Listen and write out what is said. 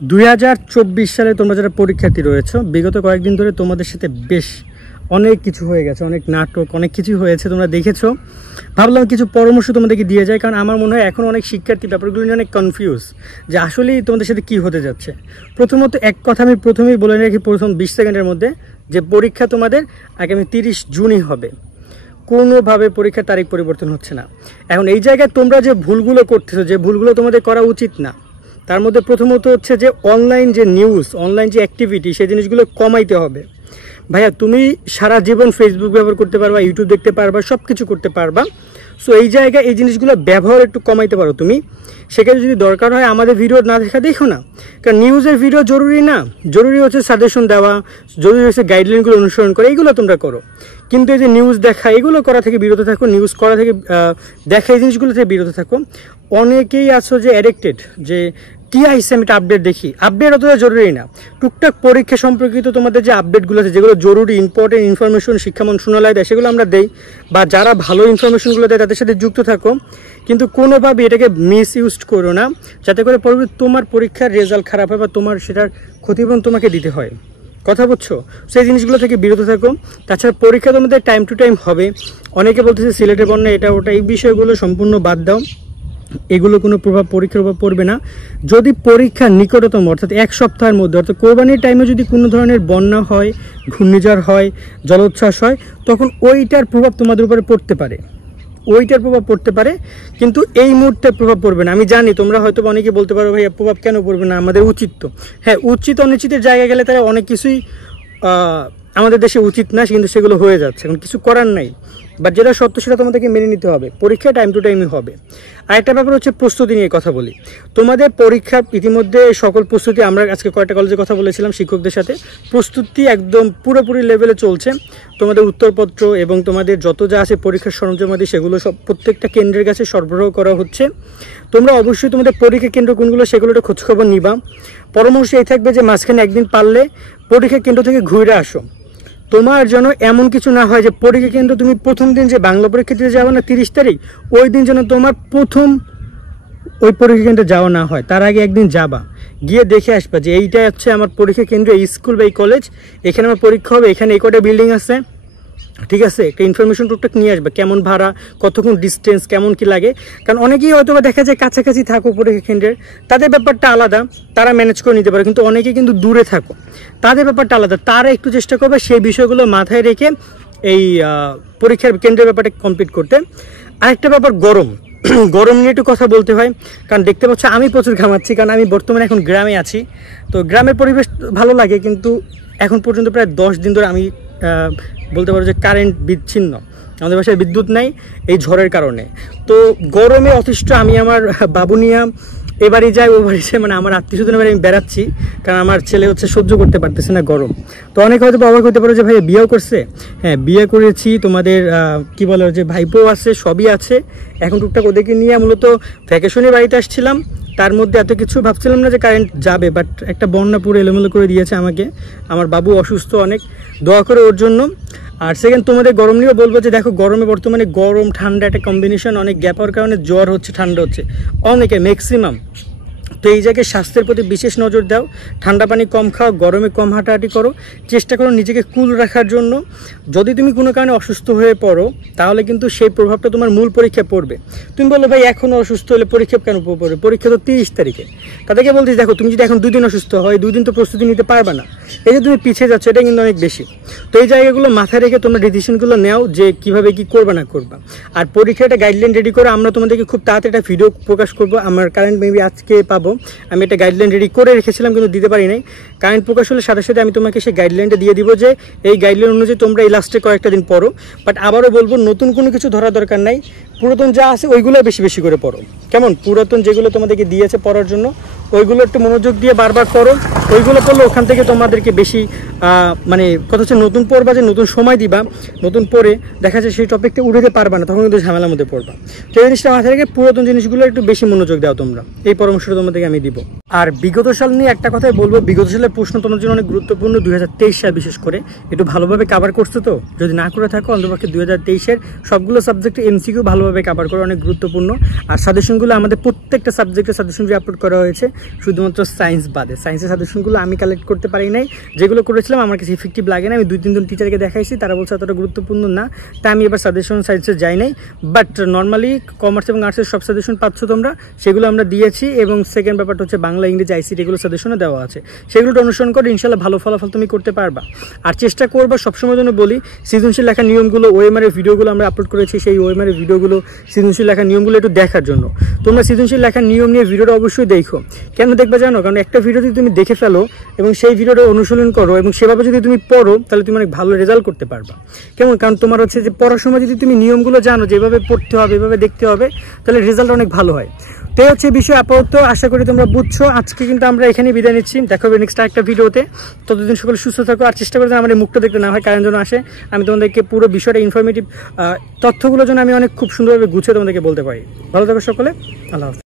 2024 সালে তোমরা যারা পরীক্ষার্থী রয়েছে, বিগত কয়েকদিন ধরে তোমাদের সাথে বেশ অনেক কিছু হয়ে গেছে, অনেক নাটক, অনেক কিছু হয়েছে, তোমরা দেখেছো। ভাবলাম কিছু পরামর্শ তোমাদেরকে দিয়ে যায়, কারণ আমার মনে হয় এখন অনেক শিক্ষার্থী ব্যাপারগুলো নিয়ে অনেক কনফিউজ যে আসলেই তোমাদের সাথে কি হতে যাচ্ছে। প্রথমত এক কথা আমি প্রথমেই বলে রাখি, প্রথম 20 সেকেন্ডের মধ্যে, যে পরীক্ষা তোমাদের আগামী 30 জুনই হবে। কোনোভাবে পরীক্ষার তারিখ পরিবর্তন হচ্ছে না। এখন এই জায়গায় তোমরা যে ভুলগুলো করতেছো, যে ভুলগুলো তোমাদের করা উচিত না, তার মধ্যে প্রথমত হচ্ছে যে অনলাইন যে নিউজ, অনলাইন যে অ্যাক্টিভিটি, সেই জিনিসগুলো কমাইতে হবে। ভাইয়া তুমি সারা জীবন ফেসবুক ব্যবহার করতে পারবা, ইউটিউব দেখতে পারবা, সব কিছু করতে পারবা। সো এই জায়গায় এই জিনিসগুলো ব্যবহার একটু কমাইতে পারো তুমি। সেখানে যদি দরকার হয় আমাদের ভিডিও না দেখা দেখো না, কারণ নিউজের ভিডিও জরুরি না, জরুরি হচ্ছে সাজেশন দেওয়া, জরুরি হচ্ছে গাইডলাইনগুলো অনুসরণ করা, এইগুলো তোমরা করো। কিন্তু এই যে নিউজ দেখা, এগুলো করা থেকে বিরত থাকো, নিউজ করা থেকে দেখা, এই জিনিসগুলো থেকে বিরত থাকো। অনেকেই আছো যে অ্যাডিক্টেড, যে কী আইসে আমি একটা আপডেট দেখি। আপডেট অতটা জরুরি না, টুকটাক পরীক্ষা সম্পর্কিত তোমাদের যে আপডেটগুলো আছে, যেগুলো জরুরি ইম্পর্টেন্ট ইনফরমেশন শিক্ষা মন্ত্রণালয় দেয়, সেগুলো আমরা দেই, বা যারা ভালো ইনফরমেশনগুলো দেয় তাদের সাথে যুক্ত থাকো। কিন্তু কোনোভাবে এটাকে মিস ইউজ করো না, যাতে করে পরবর্তী তোমার পরীক্ষার রেজাল্ট খারাপ হয় বা তোমার সেটার ক্ষতিপূরণ তোমাকে দিতে হয়। কথা বুঝছো? সেই জিনিসগুলো থেকে বিরত থাকো। তাছাড়া পরীক্ষা তোমাদের টাইম টু টাইম হবে। অনেকে বলতেছে সিলেটের বন্যা এটা ওটা, এই বিষয়গুলো সম্পূর্ণ বাদ দাও। এগুলো কোনো প্রভাব পরীক্ষার উপর পড়বে না। যদি পরীক্ষা নিকটতম, অর্থাৎ এক সপ্তাহের মধ্যে, অর্থাৎ কোরবানির টাইমে যদি কোনো ধরনের বন্যা হয়, ঘূর্ণিঝড় হয়, জলোচ্ছ্বাস হয়, তখন ওইটার প্রভাব তোমাদের উপরে পড়তে পারে, ওইটার প্রভাব পড়তে পারে। কিন্তু এই মুহূর্তে প্রভাব পড়বে না। আমি জানি তোমরা হয়তো অনেকে বলতে পারো ভাইয়া প্রভাব কেন পড়বে না, আমাদের উচিত তো। হ্যাঁ, উচিত অনিশ্চিতের জায়গায় গেলে তারা অনেক কিছুই আমাদের দেশে উচিত না, কিন্তু সেগুলো হয়ে যাচ্ছে, এখন কিছু করার নাই। বাট যেটা সত্য সেটা তোমাদেরকে মেনে নিতে হবে। পরীক্ষা টাইম টু টাইমই হবে। আরেকটা ব্যাপার হচ্ছে প্রস্তুতি নিয়ে কথা বলি। তোমাদের পরীক্ষার ইতিমধ্যে সকল প্রস্তুতি, আমরা আজকে কয়েকটা কলেজের কথা বলেছিলাম শিক্ষকদের সাথে, প্রস্তুতি একদম পুরোপুরি লেভেলে চলছে। তোমাদের উত্তরপত্র এবং তোমাদের যত যা আছে পরীক্ষার সরঞ্জামাদি, সেগুলো সব প্রত্যেকটা কেন্দ্রের কাছে সরবরাহ করা হচ্ছে। তোমরা অবশ্যই তোমাদের পরীক্ষা কেন্দ্র কোনগুলো সেগুলো একটা খোঁজখবর নিবা। পরামর্শ এই থাকবে যে মাঝখানে একদিন পারলে পরীক্ষা কেন্দ্র থেকে ঘুরে আসো। তোমার যেন এমন কিছু না হয় যে পরীক্ষা কেন্দ্র তুমি প্রথম দিন যে বাংলা পরীক্ষা দিতে যাবো না 30 তারিখ, ওই দিন যেন তোমার প্রথম ওই পরীক্ষা কেন্দ্রে যাওয়া না হয়। তার আগে একদিন যাবা, গিয়ে দেখে আসবা যে এইটা হচ্ছে আমার পরীক্ষা কেন্দ্র, এই স্কুল বা এই কলেজ, এখানে আমার পরীক্ষা হবে, এখানে এই কটা বিল্ডিং আছে, ঠিক আছে। একটা ইনফরমেশন টুকটাক নিয়ে আসবে, কেমন ভাড়া, কতক্ষণ ডিস্টেন্স, কেমন কি লাগে। কারণ অনেকেই হয়তো দেখা যায় কাছাকাছি থাকো পরীক্ষা কেন্দ্রের, তাদের ব্যাপারটা আলাদা, তারা ম্যানেজ করে নিতে পারে। কিন্তু অনেকেই কিন্তু দূরে থাকো, তাদের ব্যাপারটা আলাদা, তারা একটু চেষ্টা করবে সেই বিষয়গুলো মাথায় রেখে এই পরীক্ষার কেন্দ্রের ব্যাপারটা কমপ্লিট করতে। আরেকটা ব্যাপার গরম, গরম নিয়ে একটু কথা বলতে হয়, কারণ দেখতে পাচ্ছ আমি প্রচুর ঘামাচ্ছি, কারণ আমি বর্তমানে এখন গ্রামে আছি। তো গ্রামের পরিবেশ ভালো লাগে, কিন্তু এখন পর্যন্ত প্রায় 10 দিন ধরে আমি বলতে পারো যে কারেন্ট বিচ্ছিন্ন, আমাদের বাসায় বিদ্যুৎ নাই এই ঝড়ের কারণে। তো গরমে অতিষ্ঠ আমি, আমার বাবু নিয়ে এবারই যাই ও বাড়ি যাই, মানে আমার আত্মীয় স্বজনের বাড়ি আমি বেড়াচ্ছি, কারণ আমার ছেলে হচ্ছে সহ্য করতে পারতেছে না গরম। তো অনেক হয়তো অবাক হতে পারো যে ভাই বিয়েও করছে। হ্যাঁ, বিয়ে করেছি, তোমাদের কি বলে যে ভাইপো আছে, সবই আছে। এখন টুকটাক ওদেরকে নিয়ে মূলত ভ্যাকেশনে বাড়িতে আসছিলাম, তার মধ্যে এত কিছু ভাবছিলাম না যে কারেন্ট যাবে, বাট একটা বন্যা পুরো এলোমেলো করে দিয়েছে আমাকে। আমার বাবু অসুস্থ, অনেক দোয়া করে ওর জন্য। আর সেকেন্ড, তোমাদের গরম নিয়েও বলবো যে দেখো গরমে বর্তমানে গরম ঠান্ডা একটা কম্বিনেশন, অনেক গ্যাপ হওয়ার কারণে জ্বর হচ্ছে, ঠান্ডা হচ্ছে অনেকে, ম্যাক্সিমাম। তো এই জায়গায় স্বাস্থ্যের প্রতি বিশেষ নজর দাও, ঠান্ডা পানি কম খাও, গরমে কম হাঁটাহাঁটি করো, চেষ্টা করো নিজেকে কুল রাখার জন্য। যদি তুমি কোনো কারণে অসুস্থ হয়ে পড়ো, তাহলে কিন্তু সেই প্রভাবটা তোমার মূল পরীক্ষায় পড়বে। তুমি বলো ভাই এখনও অসুস্থ হলে পরীক্ষা কেন পড়বে, পরীক্ষা তো 30 তারিখে। তাদেরকে বলতে দেখো তুমি যদি এখন 2 দিন অসুস্থ হয়, 2 দিন তো প্রস্তুতি নিতে পারবে না, এই যে তুমি পিছিয়ে যাচ্ছ, এটা কিন্তু অনেক বেশি। তো এই জায়গাগুলো মাথায় রেখে তোমরা ডিসিশনগুলো নাও যে কীভাবে কী করবে না করবা। আর পরীক্ষার একটা গাইডলাইন রেডি করে আমরা তোমাদেরকে খুব তাড়াতাড়ি একটা ভিডিও প্রকাশ করবো। আমার কারেন্ট মেবি আজকে পাবো, আমি একটা গাইডলাইন রেডি করে রেখেছিলাম কিন্তু দিতে পারি নাই। কারেন্ট প্রকাশ হলে সাথে সাথে আমি তোমাকে সেই গাইডলাইনটা দিয়ে দিব যে এই গাইডলাইন অনুযায়ী তোমরা এই লাস্টে কয়েকটা দিন পড়ো। বাট আবারও বলবো, নতুন কোনো কিছু ধরার দরকার নাই, পুরাতন যা আছে ওইগুলো বেশি বেশি করে পড়ো। কেমন, পুরাতন যেগুলো তোমাদেরকে দিয়েছে পড়ার জন্য, ওইগুলো একটু মনোযোগ দিয়ে বারবার পড়ো। ওইগুলো পড়লে ওখান থেকে তোমাদেরকে বেশি মানে কথা হচ্ছে নতুন পড়বা, যে নতুন সময় দিবা, নতুন পড়ে দেখা যায় সেই টপিকটা উঠাতে পারবা না, তখন কিন্তু ঝামেলার মধ্যে পড়বা। তো এই জিনিসটা মাথায় রেখে পুরাতন জিনিসগুলো একটু বেশি মনোযোগ দাও তোমরা, এই পরামর্শটা তোমাদেরকে আমি দিব। আর বিগত সাল নিয়ে একটা কথাই বলবো, বিগত সালের প্রশ্ন তোমার জন্য অনেক গুরুত্বপূর্ণ। 2023 সাল বিশেষ করে একটু ভালোভাবে কভার করছো তো, যদি না করে থাকো অন্তপক্ষে 2023-এর সবগুলো সাবজেক্টে MCQ ভালোভাবে ভালোভাবে কভার করে, অনেক গুরুত্বপূর্ণ। আর সাজেশনগুলো আমাদের প্রত্যেকটা সাবজেক্টের সাজেশন আপলোড করা হয়েছে, শুধুমাত্র সায়েন্স বাদে। সায়েন্সের সাজেশনগুলো আমি কালেক্ট করতে পারি নাই, যেগুলো করেছিলাম আমার কাছে ইফেক্টিভ লাগে না। আমি 2-3 জন টিচারকে দেখাইছি, তারা বলছে এতটা গুরুত্বপূর্ণ না, তাই আমি এবার সাজেশন সায়েন্সে যাই নাই। বাট নর্মালি কমার্স এবং আর্টসের সব সাজেশন পাচ্ছ তোমরা, সেগুলো আমরা দিয়েছি। এবং সেকেন্ড ব্যাপারটা হচ্ছে বাংলা, ইংরেজি, আইসিটি এগুলো সাজেশনে দেওয়া আছে, সেগুলোটা অনুসরণ করে ইনশাল্লাহ ভালো ফলাফল তুমি করতে পারবা। আর চেষ্টা করবা সবসময় জন্য বলি, সৃজনশীল লেখার নিয়মগুলো, ওএমআর এর ভিডিওগুলো আমরা আপলোড করেছি, সেই ওএমআর এর ভিডিওগুলো সৃজনশীল লেখার নিয়মগুলো একটু দেখার জন্য। তোমরা সৃজনশীল লেখার নিয়ম নিয়ে ভিডিওটা অবশ্যই দেখো। কেন দেখবা জানো? কারণ একটা ভিডিও যদি তুমি দেখে ফেলো এবং সেই ভিডিওটা অনুশীলন করো এবং সেভাবে যদি তুমি পড়ো, তাহলে তুমি অনেক ভালো রেজাল্ট করতে পারবা। কেমন? কারণ তোমার হচ্ছে যে পড়ার সময় যদি তুমি নিয়মগুলো জানো, যেভাবে পড়তে হবে, এভাবে দেখতে হবে, তাহলে রেজাল্ট অনেক ভালো হয়। তো এই হচ্ছে বিষয় আপাতত, আশা করি তোমরা বুঝছো। আজকে কিন্তু আমরা এখানেই বিদায় নিচ্ছি, দেখা হবে নেক্সট একটা ভিডিওতে। ততদিন সকলে সুস্থ থাকো, আর চেষ্টা করে যেন আমার এই মুখটা দেখতে না হয়, কারণ যেন আসে আমি তোমাদেরকে পুরো বিষয়টা ইনফরমেটিভ তথ্যগুলো যেন আমি অনেক খুব সুন্দরভাবে গুছিয়ে তোমাদেরকে বলতে পারি। ভালো থাকো সকলে, আল্লাহ হাফেজ।